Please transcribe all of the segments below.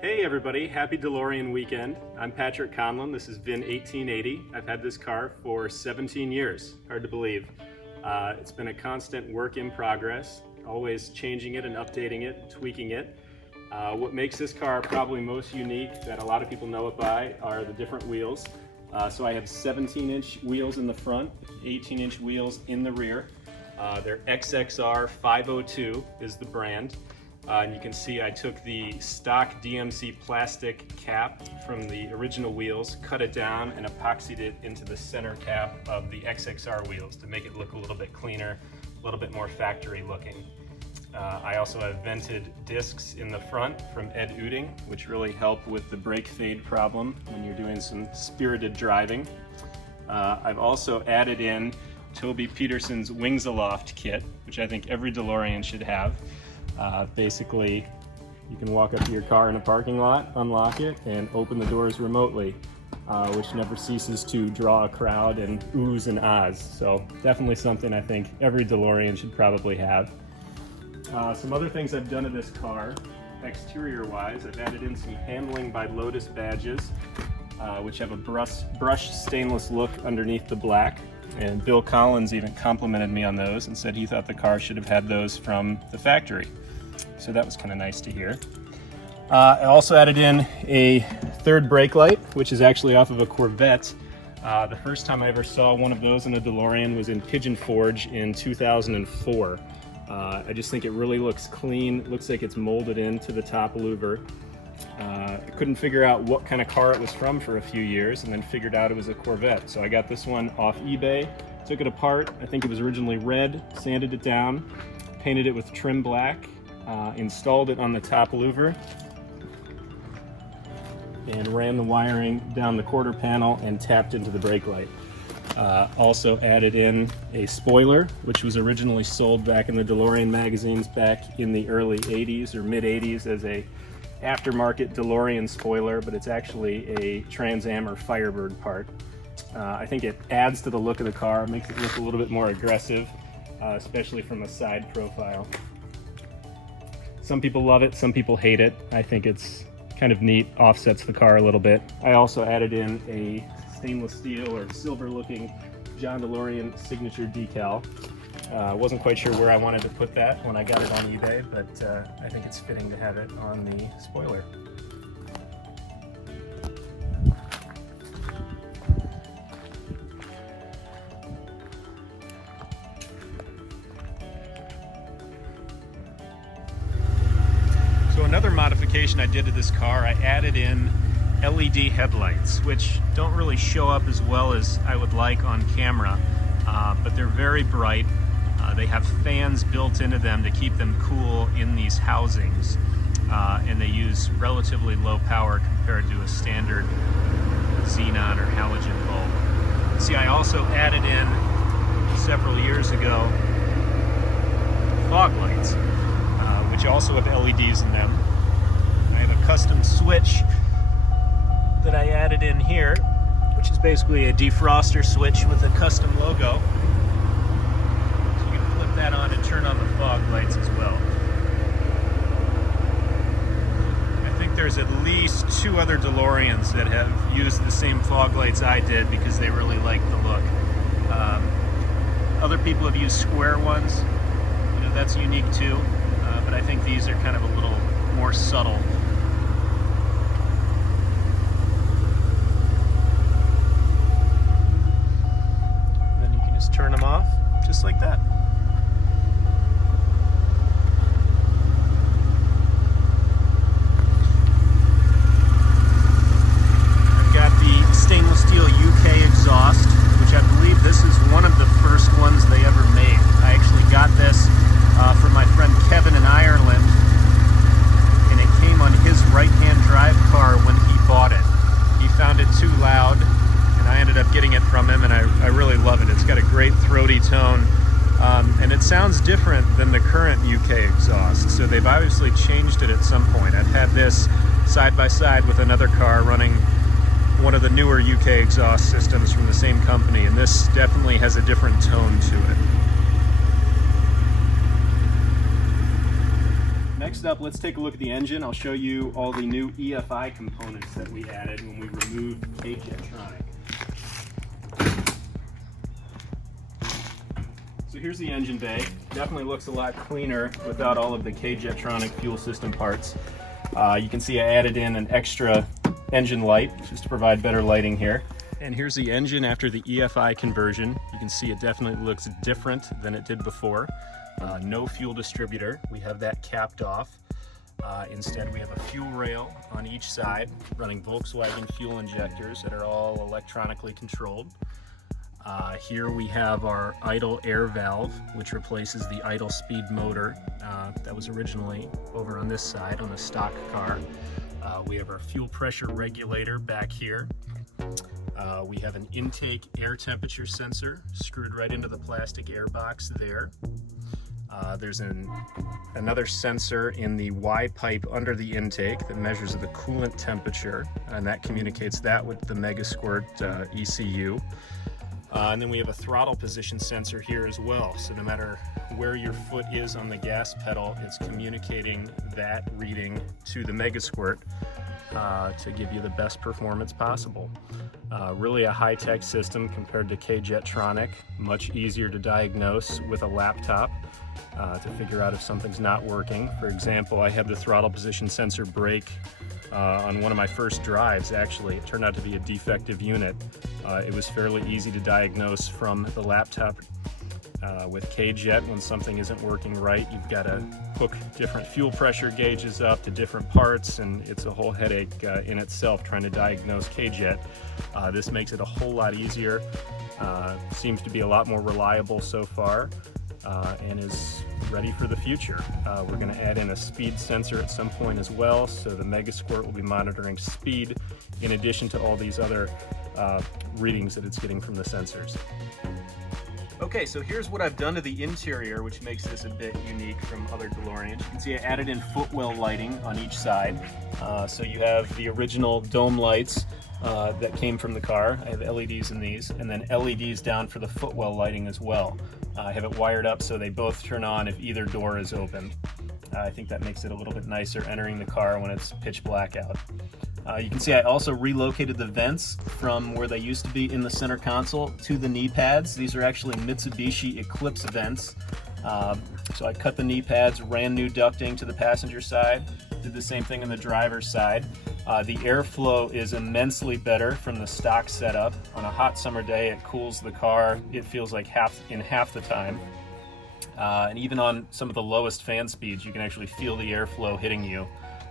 Hey everybody, happy DeLorean weekend. I'm Patrick Conlon, this is VIN 1880. I've had this car for 17 years, hard to believe. It's been a constant work in progress, always changing it and updating it, tweaking it. What makes this car probably most unique that a lot of people know it by are the different wheels. So I have 17-inch wheels in the front, 18-inch wheels in the rear. They're XXR 502 is the brand. And you can see I took the stock DMC plastic cap from the original wheels, cut it down, and epoxied it into the center cap of the XXR wheels to make it look a little bit cleaner, a little bit more factory looking. I also have vented discs in the front from Ed Ouding, which really help with the brake fade problem when you're doing some spirited driving. I've also added in Toby Peterson's Wings Aloft kit, which I think every DeLorean should have. Basically, you can walk up to your car in a parking lot, unlock it, and open the doors remotely, which never ceases to draw a crowd and oohs and ahs. So definitely something I think every DeLorean should probably have. Some other things I've done to this car, exterior-wise, I've added in some Handling by Lotus badges, which have a brushed stainless look underneath the black. And Bill Collins even complimented me on those and said he thought the car should have had those from the factory. So that was kind of nice to hear. I also added in a third brake light, which is actually off of a Corvette. The first time I ever saw one of those in a DeLorean was in Pigeon Forge in 2004. I just think it really looks clean, looks like it's molded into the top louver. I couldn't figure out what kind of car it was from for a few years, and then figured out it was a Corvette. So I got this one off eBay, took it apart. I think it was originally red, sanded it down, painted it with trim black, installed it on the top louver, and ran the wiring down the quarter panel and tapped into the brake light. Also added in a spoiler, which was originally sold back in the DeLorean magazines back in the early 80s or mid 80s as a aftermarket DeLorean spoiler, but it's actually a Trans Am or Firebird part. I think it adds to the look of the car, makes it look a little bit more aggressive, especially from a side profile. Some people love it, some people hate it. I think it's kind of neat, offsets the car a little bit. I also added in a stainless steel or silver looking John DeLorean signature decal. Wasn't quite sure where I wanted to put that when I got it on eBay, but I think it's fitting to have it on the spoiler. So another modification I did to this car, I added in LED headlights, which don't really show up as well as I would like on camera, but they're very bright. They have fans built into them to keep them cool in these housings, and they use relatively low power compared to a standard xenon or halogen bulb. See, I also added in several years ago fog lights, which also have LEDs in them. I have a custom switch that I added in here, which is basically a defroster switch with a custom logo. That on and turn on the fog lights as well. I think there's at least 2 other DeLoreans that have used the same fog lights I did because they really like the look. Other people have used square ones, you know, that's unique too, but I think these are kind of a little more subtle. And then you can just turn them off just like that. Stainless steel UK exhaust, which I believe this is one of the first ones they ever made. I actually got this from my friend Kevin in Ireland, and it came on his right-hand drive car when he bought it. He found it too loud, and I ended up getting it from him, and I really love it. It's got a great throaty tone, and it sounds different than the current UK exhaust, so they've obviously changed it at some point. I've had this side by side with another car running one of the newer UK exhaust systems from the same company, and this definitely has a different tone to it. Next up, let's take a look at the engine. I'll show you all the new EFI components that we added when we removed K-Jetronic. So here's the engine bay. Definitely looks a lot cleaner without all of the K-Jetronic fuel system parts. You can see I added in an extra engine light just to provide better lighting here. And here's the engine after the EFI conversion. You can see it definitely looks different than it did before. No fuel distributor. We have that capped off. Instead, we have a fuel rail on each side running Volkswagen fuel injectors that are all electronically controlled. Here we have our idle air valve, which replaces the idle speed motor that was originally over on this side on the stock car. We have our fuel pressure regulator back here. We have an intake air temperature sensor screwed right into the plastic air box there. There's another sensor in the Y pipe under the intake that measures the coolant temperature, and that communicates that with the MegaSquirt ECU. And then we have a throttle position sensor here as well. So no matter where your foot is on the gas pedal, it's communicating that reading to the MegaSquirt to give you the best performance possible. Really a high-tech system compared to K-Jetronic, much easier to diagnose with a laptop to figure out if something's not working. For example, I had the throttle position sensor break on one of my first drives. Actually, it turned out to be a defective unit. It was fairly easy to diagnose from the laptop. With K-Jet, when something isn't working right, you've got to hook different fuel pressure gauges up to different parts, and it's a whole headache in itself trying to diagnose K-Jet. This makes it a whole lot easier, seems to be a lot more reliable so far, and is ready for the future. We're going to add in a speed sensor at some point as well, so the MegaSquirt will be monitoring speed in addition to all these other readings that it's getting from the sensors. Okay, so here's what I've done to the interior, which makes this a bit unique from other DeLoreans. You can see I added in footwell lighting on each side. So you have the original dome lights that came from the car. I have LEDs in these, and then LEDs down for the footwell lighting as well. I have it wired up so they both turn on if either door is open. I think that makes it a little bit nicer entering the car when it's pitch black out. You can see I also relocated the vents from where they used to be in the center console to the knee pads. These are actually Mitsubishi Eclipse vents. So I cut the knee pads, ran new ducting to the passenger side, did the same thing on the driver's side. The airflow is immensely better from the stock setup. On a hot summer day, it cools the car. It feels like half the time. And even on some of the lowest fan speeds, you can actually feel the airflow hitting you.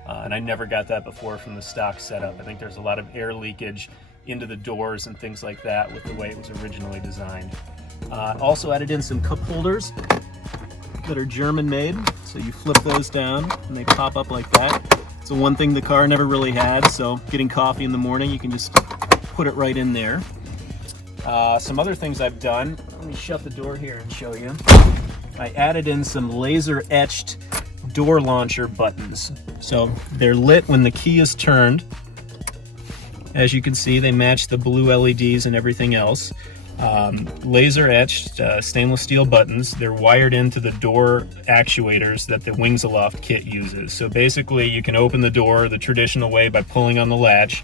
And I never got that before from the stock setup. I think there's a lot of air leakage into the doors and things like that with the way it was originally designed. Also added in some cup holders that are German made. So you flip those down and they pop up like that. It's the one thing the car never really had, so getting coffee in the morning, you can just put it right in there. Some other things I've done, let me shut the door here and show you. I added in some laser etched door launcher buttons. So they're lit when the key is turned. As you can see, they match the blue LEDs and everything else. Laser etched stainless steel buttons. They're wired into the door actuators that the Wings Aloft kit uses. So basically you can open the door the traditional way by pulling on the latch,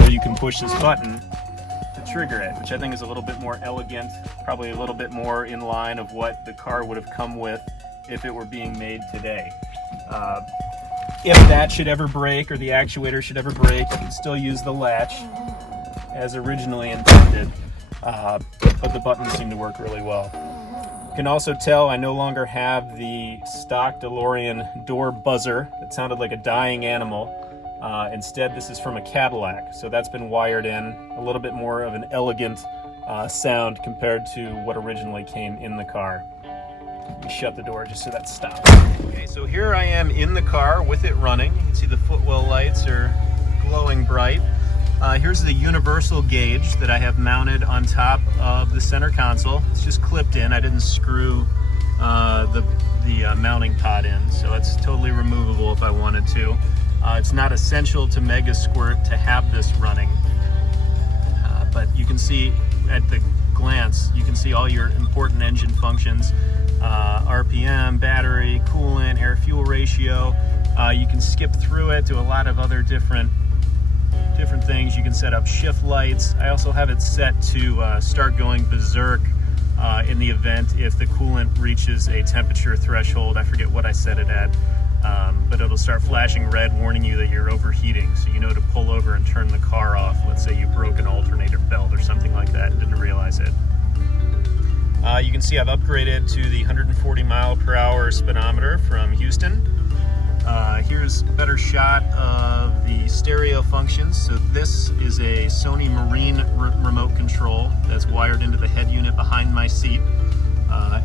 or you can push this button to trigger it, which I think is a little bit more elegant, probably a little bit more in line of what the car would have come with if it were being made today. If that should ever break, or the actuator should ever break, you can still use the latch as originally intended, but the buttons seem to work really well. You can also tell I no longer have the stock DeLorean door buzzer that sounded like a dying animal. Instead, this is from a Cadillac, so that's been wired in, a little bit more of an elegant sound compared to what originally came in the car. Shut the door just so that stops. Okay, so here I am in the car with it running. You can see the footwell lights are glowing bright. Here's the universal gauge that I have mounted on top of the center console. It's just clipped in. I didn't screw the mounting pod in, so it's totally removable if I wanted to. It's not essential to MegaSquirt to have this running, but you can see at the glance, you can see all your important engine functions. RPM, battery, coolant, air-fuel ratio. You can skip through it, do a lot of other different things. You can set up shift lights. I also have it set to start going berserk in the event if the coolant reaches a temperature threshold. I forget what I set it at, but it'll start flashing red, warning you that you're overheating, so you know to pull over and turn the car off. Let's say you broke an alternator belt or something like that and didn't realize it. You can see I've upgraded to the 140 mile per hour speedometer from Houston. Here's a better shot of the stereo functions. So this is a Sony Marine remote control that's wired into the head unit behind my seat.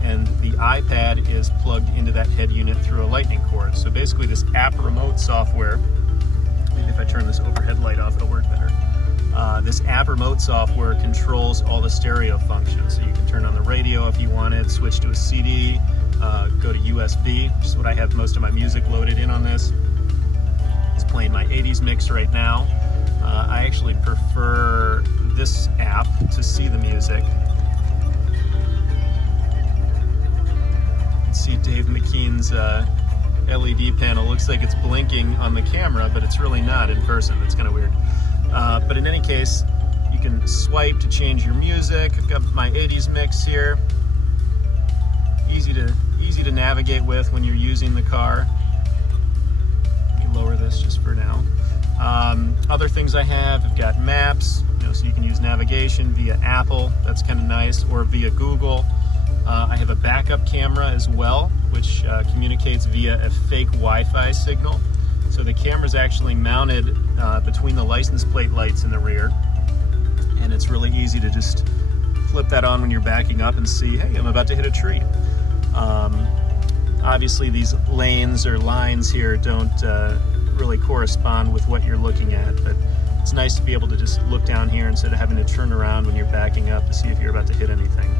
And the iPad is plugged into that head unit through a lightning cord. So basically this app remote software, maybe if I turn this overhead light off it'll work better. This app remote software controls all the stereo functions. So you can turn on the radio if you wanted, switch to a CD, go to USB, which is what I have most of my music loaded in on this. It's playing my 80s mix right now. I actually prefer this app to see the music. You can see Dave McKean's LED panel. Looks like it's blinking on the camera, but it's really not in person. It's kind of weird. But in any case, you can swipe to change your music. I've got my 80s mix here. Easy to navigate with when you're using the car. Let me lower this just for now. Other things I have, I've got maps, so you can use navigation via Apple. That's kind of nice, or via Google. I have a backup camera as well, which communicates via a fake Wi-Fi signal. So the camera's actually mounted between the license plate lights in the rear, and it's really easy to just flip that on when you're backing up and see, hey, I'm about to hit a tree. Obviously these lanes or lines here don't really correspond with what you're looking at, but it's nice to be able to just look down here instead of having to turn around when you're backing up to see if you're about to hit anything.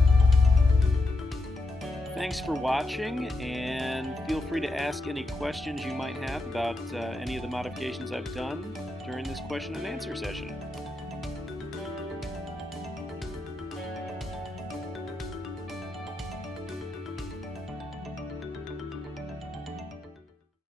Thanks for watching, and feel free to ask any questions you might have about any of the modifications I've done during this question and answer session.